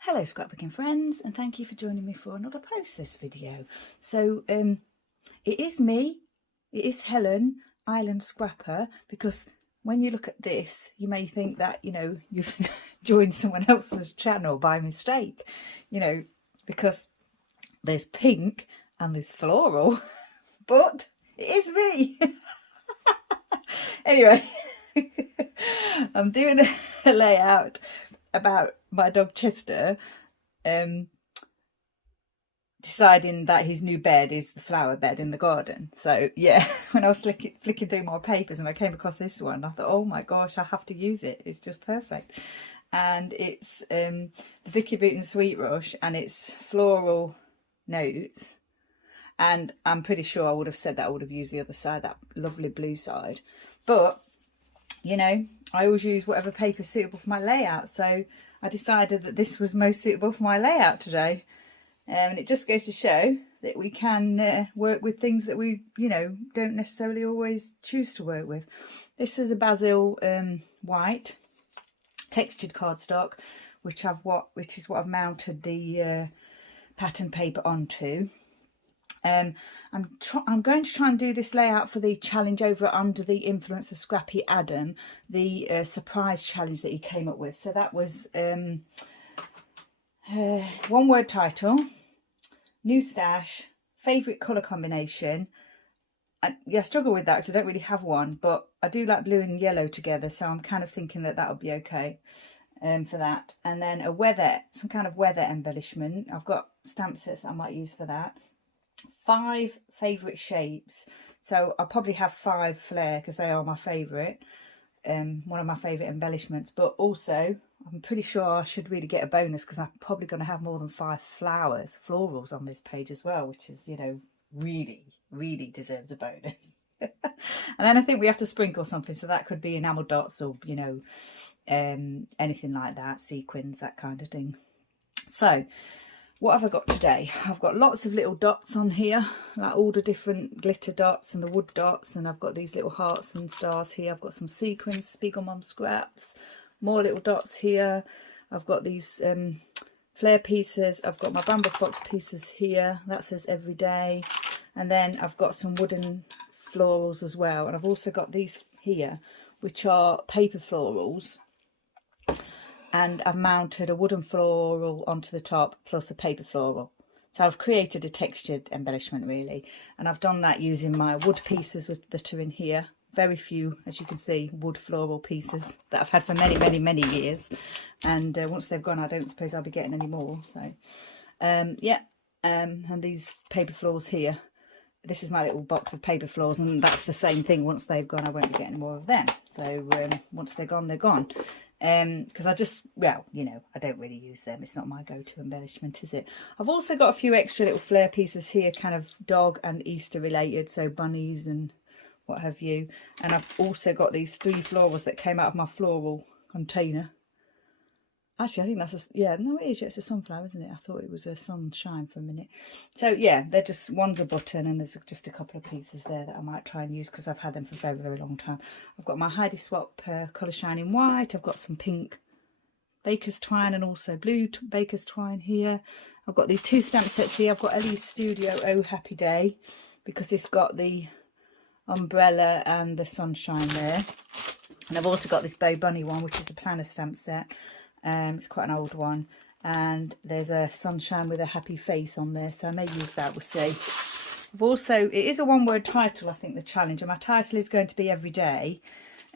Hello scrapbooking friends, and thank you for joining me for another post this video. So it is me, it is Helen, Island Scrapper, because when you look at this you may think that, you know, you've joined someone else's channel by mistake, you know, because there's pink and there's floral, but it is me. Anyway, I'm doing a layout about my dog Chester, deciding that his new bed is the flower bed in the garden. So yeah, when I was flicking through my papers and I came across this one, I thought, oh my gosh, I have to use it. It's just perfect. And it's the Vicky Booten Sweet Rush, and it's floral notes. And I'm pretty sure I would have said that I would have used the other side, that lovely blue side. But, you know, I always use whatever paper is suitable for my layout. So I decided that this was most suitable for my layout today. And it just goes to show that we can work with things that we, you know, don't necessarily always choose to work with. This is a basil white textured cardstock, which is what I've mounted the pattern paper onto. I'm going to try and do this layout for the challenge over under the influence of Scrappy Adam, the surprise challenge that he came up with. So that was one word title, new stash, favourite colour combination. I struggle with that because I don't really have one, but I do like blue and yellow together, so I'm kind of thinking that that'll be okay for that. And then a weather, some kind of weather embellishment. I've got stamp sets that I might use for that. 5 favourite shapes, so I'll probably have 5 flare because they are my favourite, one of my favourite embellishments. But also I'm pretty sure I should really get a bonus because I'm probably going to have more than 5 florals on this page as well, which is, you know, really deserves a bonus. And then I think we have to sprinkle something, so that could be enamel dots or, you know, anything like that, sequins, that kind of thing. So what have I got today? I've got lots of little dots on here, like all the different glitter dots and the wood dots, and I've got these little hearts and stars here. I've got some sequins, Spiegel Mom scraps, more little dots here. I've got these flare pieces. I've got my Bramble Fox pieces here. That says everyday. And then I've got some wooden florals as well. And I've also got these here, which are paper florals. And I've mounted a wooden floral onto the top plus a paper floral. So I've created a textured embellishment really, and I've done that using my wood pieces that are in here. Very few, as you can see, wood floral pieces that I've had for many years, and once they've gone I don't suppose I'll be getting any more. So yeah, and these paper florals here, this is my little box of paper florals, and that's the same thing. Once they've gone I won't be getting more of them. So once they're gone, they're gone. Because I just, well, you know, I don't really use them. It's not my go-to embellishment, is it? I've also got a few extra little flare pieces here, kind of dog and Easter related, so bunnies and what have you. And I've also got these 3 florals that came out of my floral container. Actually, I think that's a, yeah, no, it is. It's a sunflower, isn't it? I thought it was a sunshine for a minute. So yeah, they're just, one's a button, and there's just a couple of pieces there that I might try and use because I've had them for a very long time. I've got my Heidi Swap Colour Shining White. I've got some pink baker's twine and also blue baker's twine here. I've got these 2 stamp sets here. I've got Ellie's Studio Oh Happy Day because it's got the umbrella and the sunshine there. And I've also got this Bow Bunny one, which is a planner stamp set. It's quite an old one, and there's a sunshine with a happy face on there, so I may use that, we'll see. I've also, it is a one-word title, I think, the challenge, and my title is going to be everyday,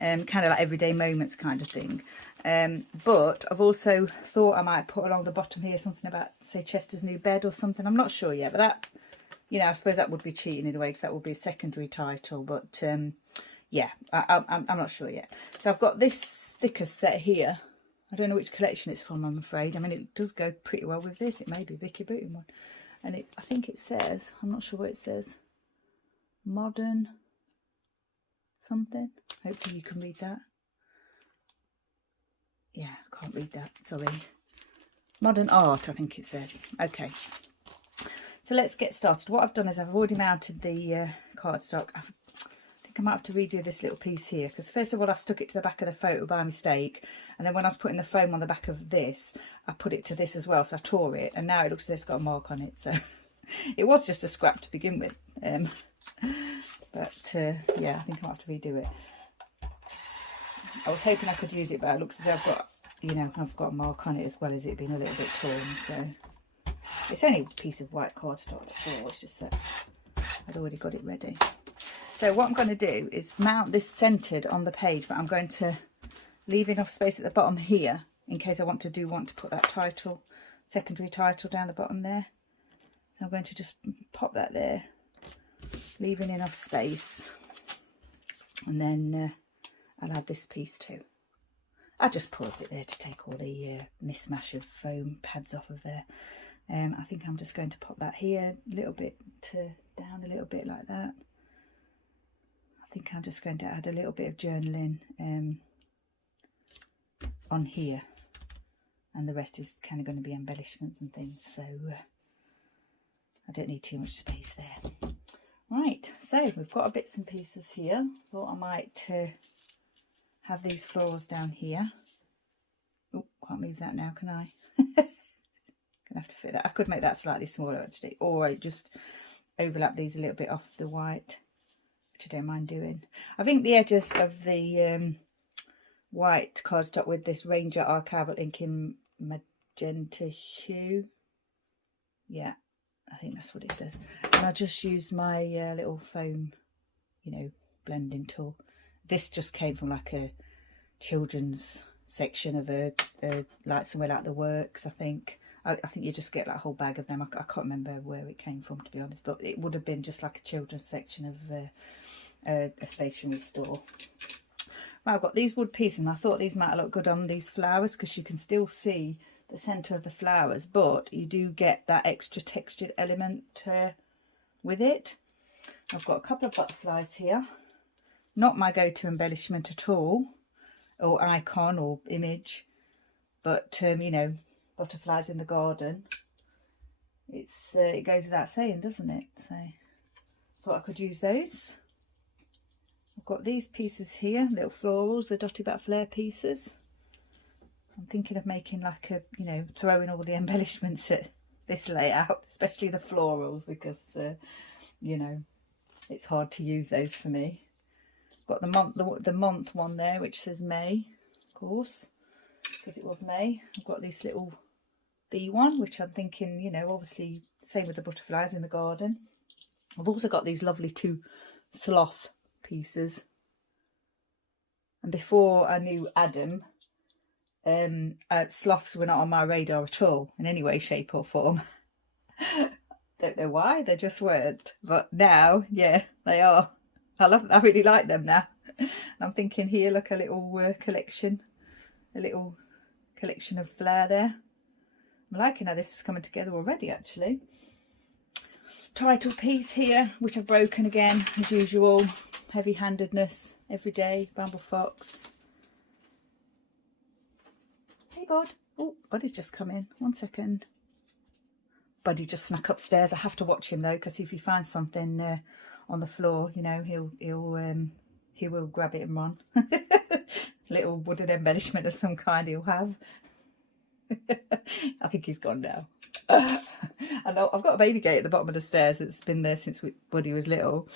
kind of like everyday moments kind of thing. But I've also thought I might put along the bottom here something about, say, Chester's new bed or something. I'm not sure yet, but that, you know, I suppose that would be cheating in a way because that would be a secondary title. But yeah, I'm not sure yet. So I've got this sticker set here. I don't know which collection it's from, I'm afraid. I mean, it does go pretty well with this. It may be Vicky Booten one. And I think it says, I'm not sure what it says, modern something. Hopefully you can read that. Yeah, I can't read that, sorry. Modern art, I think it says. Okay. So let's get started. What I've done is I've already mounted the cardstock. I think think I might have to redo this little piece here, because first of all I stuck it to the back of the photo by mistake, and then when I was putting the foam on the back of this, I put it to this as well, so I tore it, and now it looks as if it's got a mark on it. So it was just a scrap to begin with, but yeah, I think I might have to redo it. I was hoping I could use it, but it looks as if I've got, you know, I've got a mark on it as well as it being a little bit torn. So it's only a piece of white cardstock, it's just that I'd already got it ready. So what I'm going to do is mount this centered on the page, but I'm going to leave enough space at the bottom here in case I want to put that title, secondary title down the bottom there. So I'm going to just pop that there, leaving enough space, and then I'll add this piece too. I just paused it there to take all the mismatch of foam pads off of there. I think I'm just going to pop that here a little bit down a little bit like that. I think I'm just going to add a little bit of journaling on here, and the rest is kind of going to be embellishments and things, so I don't need too much space there. Right, so we've got bits and pieces here. Thought I might have these florals down here. Oh, can't move that now, can I? Gonna have to fit that. I could make that slightly smaller actually, or I just overlap these a little bit off the white, which I don't mind doing. I think the edges of the white cardstock with this Ranger archival ink in magenta hue, yeah, I think that's what it says. And I just used my little foam, you know, blending tool. This just came from like a children's section of a like somewhere like the Works, I think. I think you just get like a whole bag of them. I can't remember where it came from, to be honest, but it would have been just like a children's section of a stationery store. Right, I've got these wood pieces, and I thought these might look good on these flowers because you can still see the centre of the flowers, but you do get that extra textured element with it. I've got a couple of butterflies here. Not my go-to embellishment at all, or icon or image, but you know, butterflies in the garden. It goes without saying, doesn't it? So thought I could use those. I've got these pieces here, little florals, the Dotty Bat Flare pieces. I'm thinking of making like a, you know, throwing all the embellishments at this layout, especially the florals, because you know, it's hard to use those for me. Got the month one there, which says May, of course, because it was May. I've got this little bee one, which I'm thinking, you know, obviously same with the butterflies in the garden. I've also got these lovely two sloth pieces, and before I knew Adam, sloths were not on my radar at all in any way, shape or form. Don't know why, they just weren't, but now, yeah, they are. I really like them now. I'm thinking here, look, a little collection of flair there. I'm liking how this is coming together already, actually. Title piece here, which I've broken again, as usual. Heavy-handedness, every day, Bramble Fox. Hey, Bud. Oh, Buddy's just come in. 1 second. Buddy just snuck upstairs. I have to watch him, though, because if he finds something on the floor, you know, he will grab it and run. Little wooden embellishment of some kind he'll have. I think he's gone now. I know I've got a baby gate at the bottom of the stairs that's been there since Buddy was little,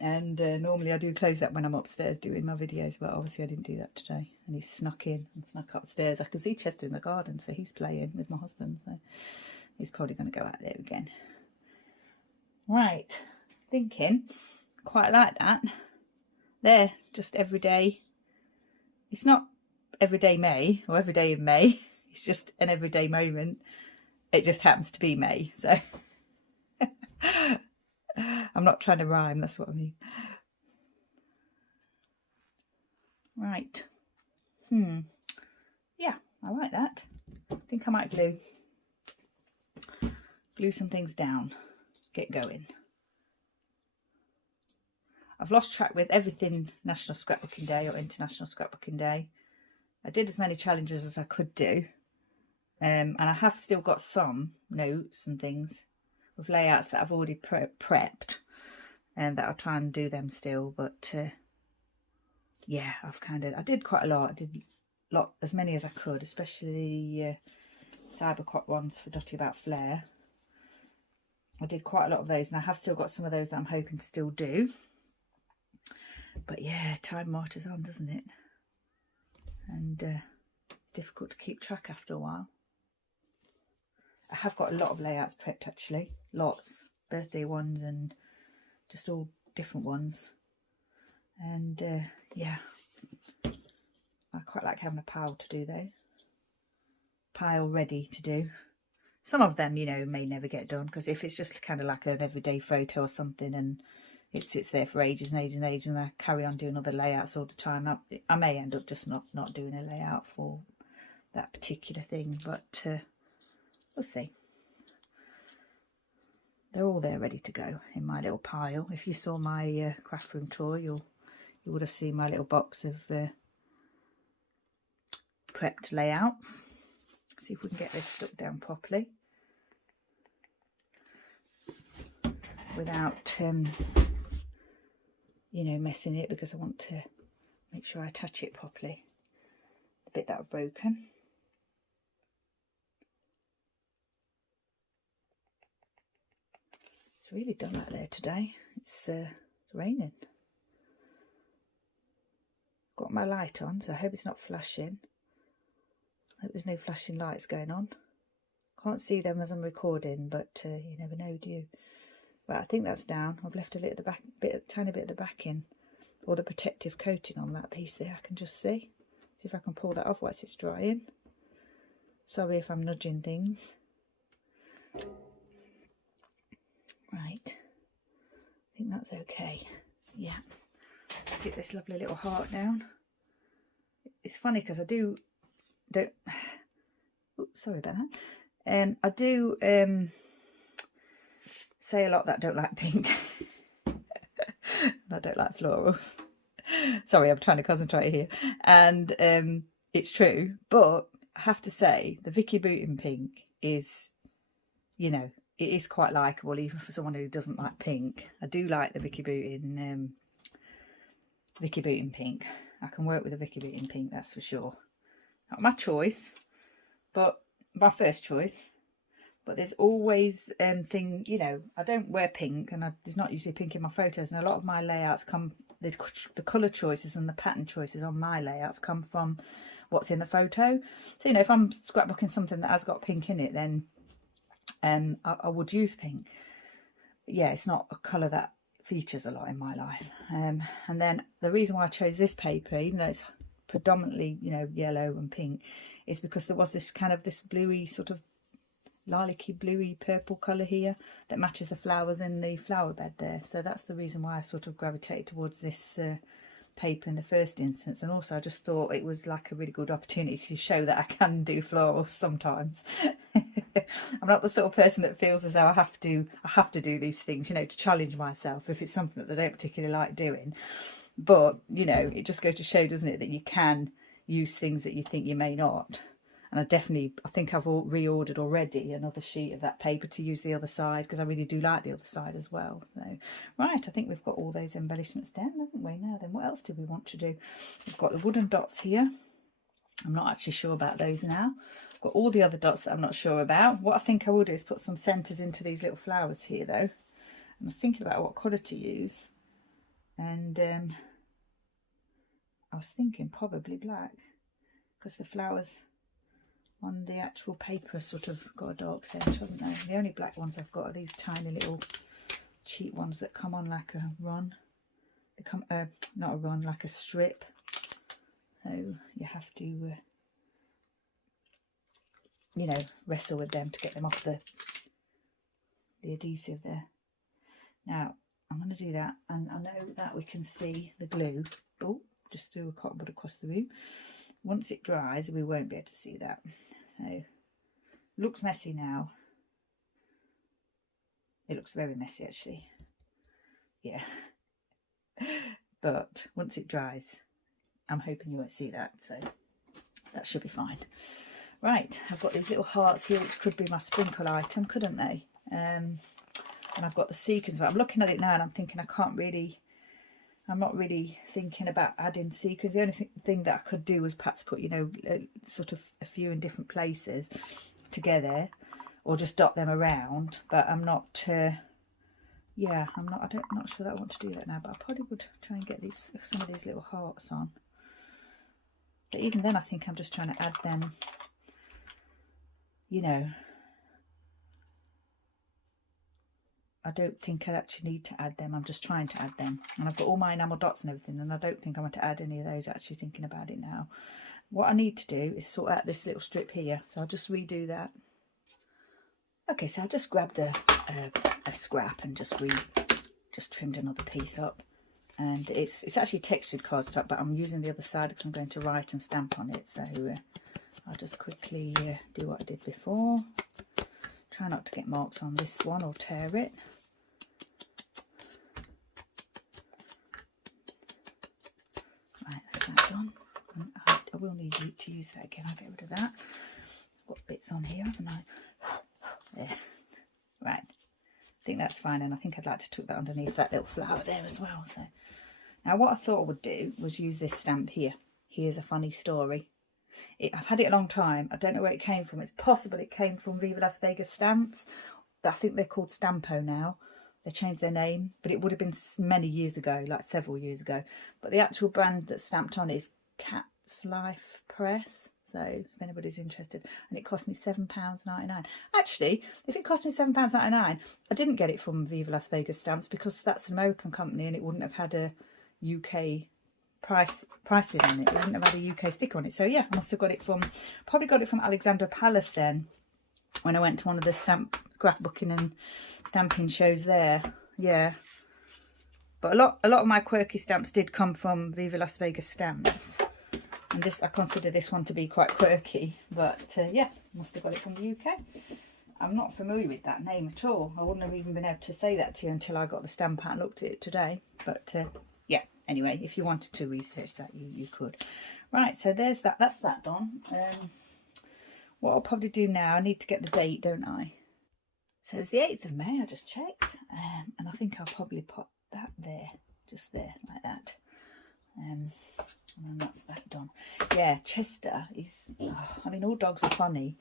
and normally I do close that when I'm upstairs doing my videos, but obviously I didn't do that today, and he snuck in and snuck upstairs. I can see Chester in the garden, so he's playing with my husband, so he's probably going to go out there again. Right, thinking quite like that there, just every day. It's not everyday May or every day in May, it's just an everyday moment. It just happens to be May, so I'm not trying to rhyme, that's what I mean. Right, yeah, I like that. I think I might glue some things down, get going. I've lost track with everything National Scrapbooking Day or International Scrapbooking Day. I did as many challenges as I could do, and I have still got some notes and things with layouts that I've already prepped, and that I'll try and do them still, but yeah, I did quite a lot. I did as many as I could, especially the Cyberquat ones for Dotty About Flair. I did quite a lot of those, and I have still got some of those that I'm hoping to still do. But yeah, time marches on, doesn't it? And it's difficult to keep track after a while. I have got a lot of layouts prepped actually, lots, birthday ones and just all different ones. And yeah, I quite like having a pile to do though. Pile ready to do. Some of them, you know, may never get done, because if it's just kind of like an everyday photo or something and it sits there for ages and ages and ages and I carry on doing other layouts all the time, I may end up just not doing a layout for that particular thing, but we'll see. They're all there ready to go in my little pile. If you saw my craft room tour, you would have seen my little box of prepped layouts. See if we can get this stuck down properly without you know, messing it, because I want to make sure I attach it properly, the bit that I've broken. It's really dull out there today. It's raining. Got my light on, so I hope it's not flashing. I hope there's no flashing lights going on. Can't see them as I'm recording, but you never know, do you? Right, I think that's down. I've left a little at the back, tiny bit at the backing, or the protective coating on that piece there. I can just see. See if I can pull that off whilst it's drying. Sorry if I'm nudging things. Right, I think that's okay. Yeah, stick this lovely little heart down. It's funny because I don't. Oops, sorry about that. I do say a lot that I don't like pink. I don't like florals. Sorry, I'm trying to concentrate here. And it's true, but I have to say the Vicky Booten pink is, you know, it is quite likeable even for someone who doesn't like pink. I do like the Vicky Booten pink. I can work with a Vicky Booten pink, that's for sure. Not my choice, but my first choice. But there's always you know, I don't wear pink, and there's not usually pink in my photos, and a lot of my layouts come, the colour choices and the pattern choices on my layouts come from what's in the photo. So, you know, if I'm scrapbooking something that has got pink in it, then I would use pink. But yeah, it's not a colour that features a lot in my life. And then the reason why I chose this paper, even though it's predominantly, you know, yellow and pink, is because there was this kind of this bluey, sort of lilac-y bluey purple colour here that matches the flowers in the flower bed there. So that's the reason why I sort of gravitated towards this paper in the first instance. And also I just thought it was like a really good opportunity to show that I can do florals sometimes. I'm not the sort of person that feels as though I have to do these things, you know, to challenge myself if it's something that I don't particularly like doing. But, you know, it just goes to show, doesn't it, that you can use things that you think you may not. And I think I've reordered already another sheet of that paper to use the other side, because I really do like the other side as well. So, right, I think we've got all those embellishments down, haven't we? Now then, what else do we want to do? We've got the wooden dots here. I'm not actually sure about those now. I've got all the other dots that I'm not sure about. What I think I will do is put some centres into these little flowers here, though. I was thinking about what colour to use. And I was thinking probably black, because the flowers on the actual paper sort of got a dark centre, haven't they? The only black ones I've got are these tiny little cheap ones that come on like a run. They come, not a run, like a strip. So you have to, you know, wrestle with them to get them off the adhesive there. Now, I'm going to do that, and I know that we can see the glue. Oh, just threw a cotton bud across the room. Once it dries, we won't be able to see that. So, looks messy now. It looks very messy, actually. Yeah. But once it dries, I'm hoping you won't see that. So, that should be fine. Right, I've got these little hearts here, which could be my sprinkle item, couldn't they? And I've got the sequins, but I'm looking at it now and I'm thinking I can't really I'm not really thinking about adding sequins. The only thing that I could do was perhaps put, you know, sort of a few in different places together, or just dot them around. But I'm not, yeah, I'm not sure that I want to do that now. But I probably would try and get some of these little hearts on. But even then, I think I'm just trying to add them, you know. I don't think I actually need to add them. I'm just trying to add them. And I've got all my enamel dots and everything, and I don't think I want to add any of those, actually thinking about it now. What I need to do is sort out this little strip here. So I'll just redo that. Okay, so I just grabbed a scrap and just trimmed another piece up. And it's actually textured cardstock, but I'm using the other side because I'm going to write and stamp on it. So I'll just quickly do what I did before. Try not to get marks on this one or tear it. Right, that's that done. And I will need you to use that again. I'll get rid of that. I've got bits on here, haven't I? There. Right. I think that's fine, and I think I'd like to tuck that underneath that little flower there as well. So now what I thought I would do was use this stamp here. Here's a funny story. I've had it a long time. I don't know where it came from. It's possible it came from Viva Las Vegas stamps. I think they're called Stampo now. They changed their name, but it would have been many years ago, like several years ago. But the actual brand that's stamped on is Cat's Life Press. So if anybody's interested, and it cost me £7.99. Actually, if it cost me £7.99, I didn't get it from Viva Las Vegas Stamps because that's an American company and it wouldn't have had a UK pricing on it. It wouldn't have had a UK sticker on it. So yeah, I must have got it from, probably got it from Alexandra Palace then, when I went to one of the scrapbooking and stamping shows there. Yeah, but a lot of my quirky stamps did come from Viva Las Vegas Stamps, and this, I consider this one to be quite quirky. But yeah, must have got it from the UK. I'm not familiar with that name at all. I wouldn't have even been able to say that to you until I got the stamp out and looked at it today. But yeah, anyway, if you wanted to research that, you could. Right, so there's that. That's that done. What I'll probably do now, I need to get the date, don't I? So it's the 8th of May, I just checked. And I think I'll probably put that there, just there, like that. And then that's that done. Yeah, Chester is, I mean, all dogs are funny,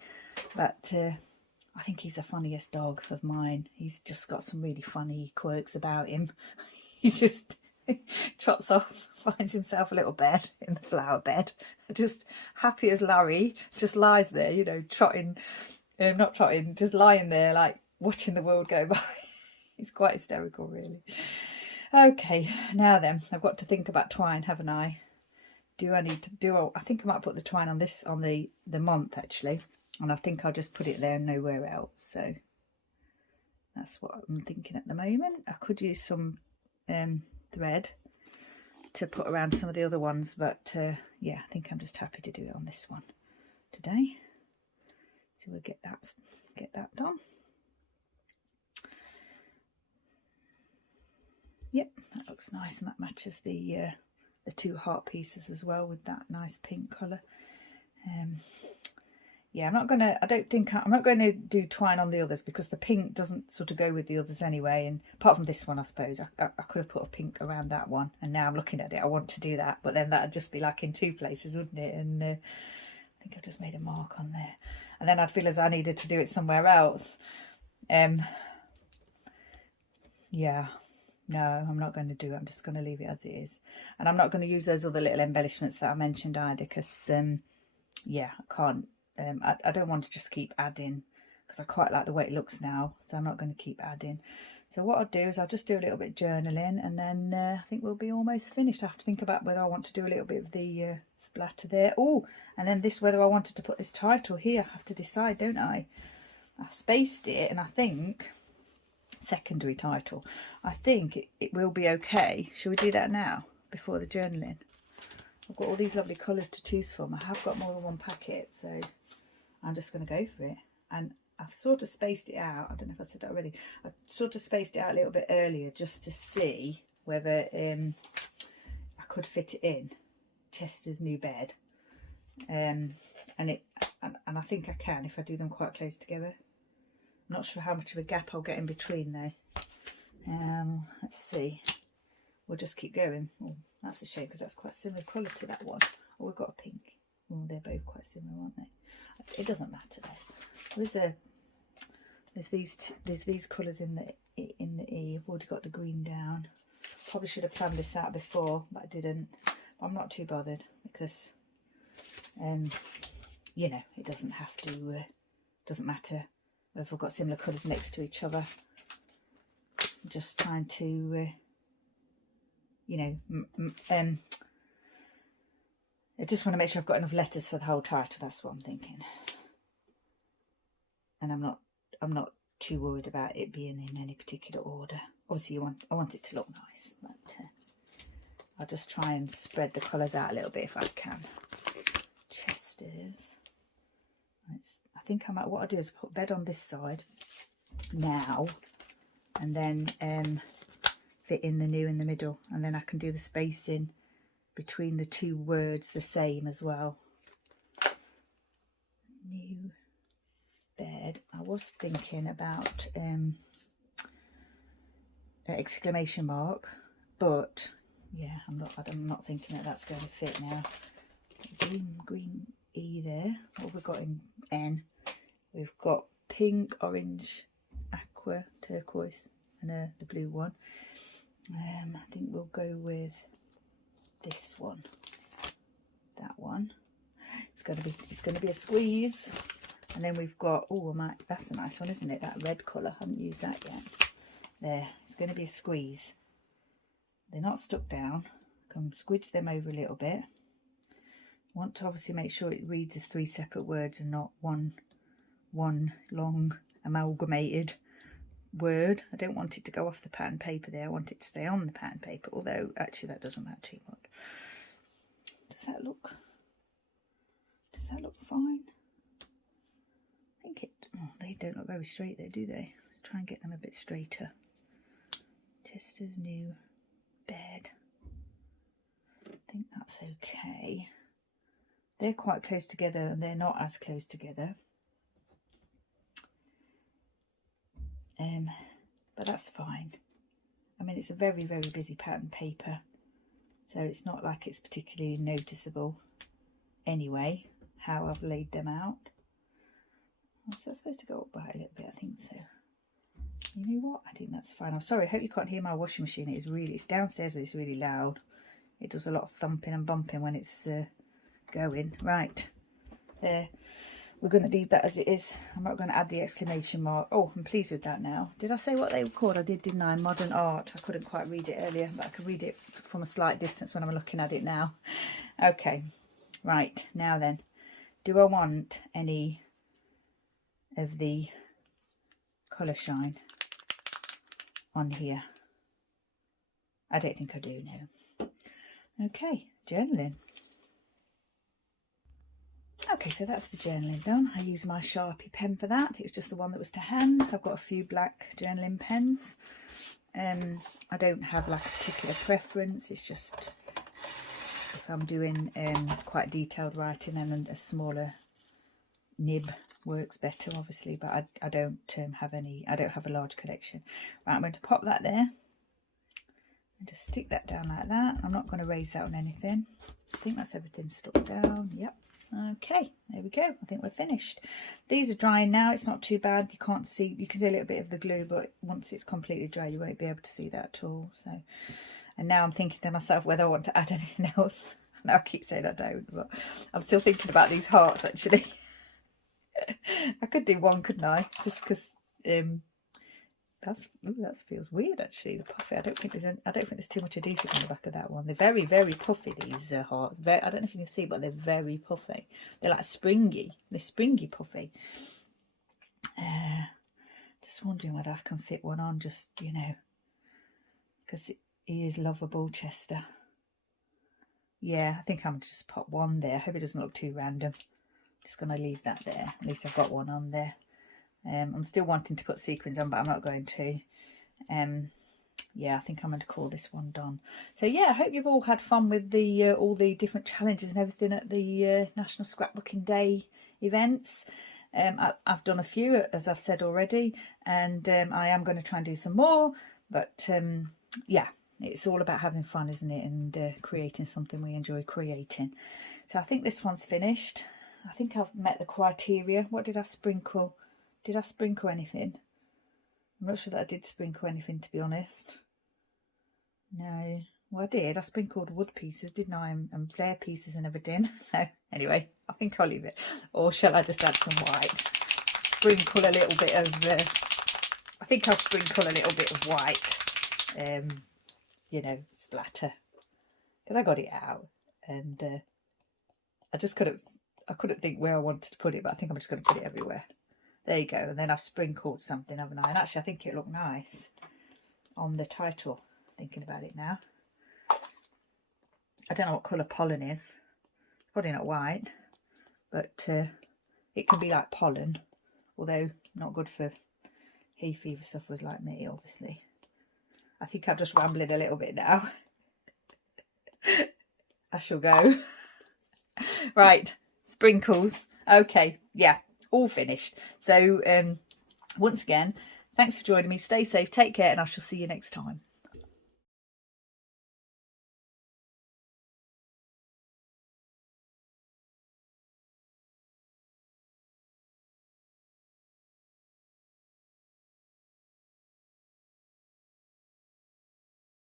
but I think he's the funniest dog of mine. He's just got some really funny quirks about him. He's just trots off, finds himself a little bed in the flower bed, just happy as Larry, just lies there, you know, trotting, not trotting, just lying there like watching the world go by. He's quite hysterical, really. Okay, now then, I've got to think about twine, haven't I? Do I need to do? I think I might put the twine on this, on the month actually, and I think I'll just put it there and nowhere else. So that's what I'm thinking at the moment. I could use some thread to put around some of the other ones, but yeah, I think I'm just happy to do it on this one today. So we'll get that done. Yep, that looks nice, and that matches the two heart pieces as well with that nice pink colour. Yeah, I'm not going to do twine on the others because the pink doesn't sort of go with the others anyway. And apart from this one, I suppose, I could have put a pink around that one. And now I'm looking at it, I want to do that. But then that would just be like in two places, wouldn't it? And I think I've just made a mark on there. And then I'd feel as I needed to do it somewhere else. Yeah. No, I'm not going to do it. I'm just going to leave it as it is. And I'm not going to use those other little embellishments that I mentioned either because, yeah, I can't. I don't want to just keep adding because I quite like the way it looks now. So I'm not going to keep adding. So what I'll do is I'll just do a little bit of journaling, and then I think we'll be almost finished. I have to think about whether I want to do a little bit of the splatter there. Oh, and then this, whether I wanted to put this title here. I have to decide, don't I? I spaced it, and I think... secondary title. I think it will be okay. Shall we do that now before the journaling? I've got all these lovely colours to choose from. I have got more than one packet, so I'm just going to go for it. And I've sort of spaced it out. I don't know if I said that already. I've sort of spaced it out a little bit earlier just to see whether I could fit it in Chester's new bed. And I think I can if I do them quite close together. Not sure how much of a gap I'll get in between though. Let's see. we'll just keep going. Oh, that's a shame because that's quite similar colour to that one. Oh, we've got a pink. Oh, they're both quite similar, aren't they? It doesn't matter though. There's these colours in the E. I've already got the green down. Probably should have planned this out before, but I didn't. But I'm not too bothered because, you know, it doesn't have to. Doesn't matter if we've got similar colours next to each other. I'm just trying to, you know, I just want to make sure I've got enough letters for the whole title. That's what I'm thinking. And I'm not too worried about it being in any particular order. Obviously, I want it to look nice, but I'll just try and spread the colours out a little bit if I can. Chesters. I think what I'll do is put bed on this side now, and then fit in the new in the middle, and then I can do the spacing between the two words the same as well. New bed. I was thinking about exclamation mark, but yeah, I'm not thinking that that's going to fit now. Green E there. What have we got in N? We've got pink, orange, aqua, turquoise, and the blue one. I think we'll go with this one. That one. It's going to be a squeeze. And then we've got, oh, that's a nice one, isn't it? That red colour. I haven't used that yet. There. It's going to be a squeeze. They're not stuck down. Can squidge them over a little bit. Want to obviously make sure it reads as 3 separate words and not one long amalgamated word. I don't want it to go off the pattern paper there. I want it to stay on the pattern paper, although actually that doesn't matter too much. Does that look fine? I think they don't look very straight though, do they? Let's try and get them a bit straighter. Chester's new bed. I think that's okay. They're quite close together and they're not as close together. But that's fine. I mean, it's a very, very busy pattern paper, so it's not like it's particularly noticeable anyway, how I've laid them out. Was that supposed to go up by a little bit? I think so. You know what? I think that's fine. I'm sorry, I hope you can't hear my washing machine. It's downstairs, but it's really loud. It does a lot of thumping and bumping when it's going. Right, there. We're going to leave that as it is. I'm not going to add the exclamation mark. Oh, I'm pleased with that now. Did I say what they were called? I did, didn't I? Modern art. I couldn't quite read it earlier, but I can read it from a slight distance when I'm looking at it now. Okay, right, now then. Do I want any of the colour shine on here? I don't think I do, no. Okay, journaling. Okay, so that's the journaling done. I use my Sharpie pen for that. It was just the one that was to hand. I've got a few black journaling pens. I don't have like a particular preference. It's just if I'm doing quite detailed writing, then a smaller nib works better, obviously. But I don't have any. I don't have a large collection. Right, I'm going to pop that there and just stick that down like that. I'm not going to raise that on anything. I think that's everything stuck down. Yep. Okay, there we go. I think we're finished. These are drying now. It's not too bad. You can't see, you can see a little bit of the glue, but once it's completely dry, you won't be able to see that at all. So, and now I'm thinking to myself whether I want to add anything else. Now I keep saying I don't, but I'm still thinking about these hearts actually. I could do one, couldn't I? Just because that feels weird actually. The puffy. I don't think there's too much adhesive on the back of that one. They're very, very puffy, these hearts. I don't know if you can see, but they're very puffy. They're like springy. They're springy puffy. Just wondering whether I can fit one on, just, you know, because he is lovable, Chester. Yeah, I think I'm going to just pop one there. I hope it doesn't look too random. Just going to leave that there. At least I've got one on there. I'm still wanting to put sequins on, but I'm not going to. Yeah, I think I'm going to call this one done. So yeah, I hope you've all had fun with the all the different challenges and everything at the National Scrapbooking Day events. I've done a few, as I've said already, and I am going to try and do some more. But yeah, It's all about having fun, isn't it? And creating something we enjoy creating. So I think this one's finished. I think I've met the criteria. What did I sprinkle? Did I sprinkle anything? I'm not sure that I did sprinkle anything, to be honest. No. Well, I did. I sprinkled wood pieces, didn't I? And flare pieces and everything. So anyway, I think I'll leave it. Or shall I just add some white? Sprinkle a little bit of... I think I'll sprinkle a little bit of white. You know, splatter. Because I got it out. And I just couldn't think where I wanted to put it. But I think I'm just going to put it everywhere. There you go. And then I've sprinkled something, haven't I? And actually, I think it looked nice on the title. Thinking about it now. I don't know what colour pollen is. Probably not white, but it can be like pollen, although not good for hay fever sufferers like me, obviously. I think I'm just rambling a little bit now. I shall go. Right, sprinkles. Okay, yeah, all finished. So once again, thanks for joining me. Stay safe, take care, and I shall see you next time.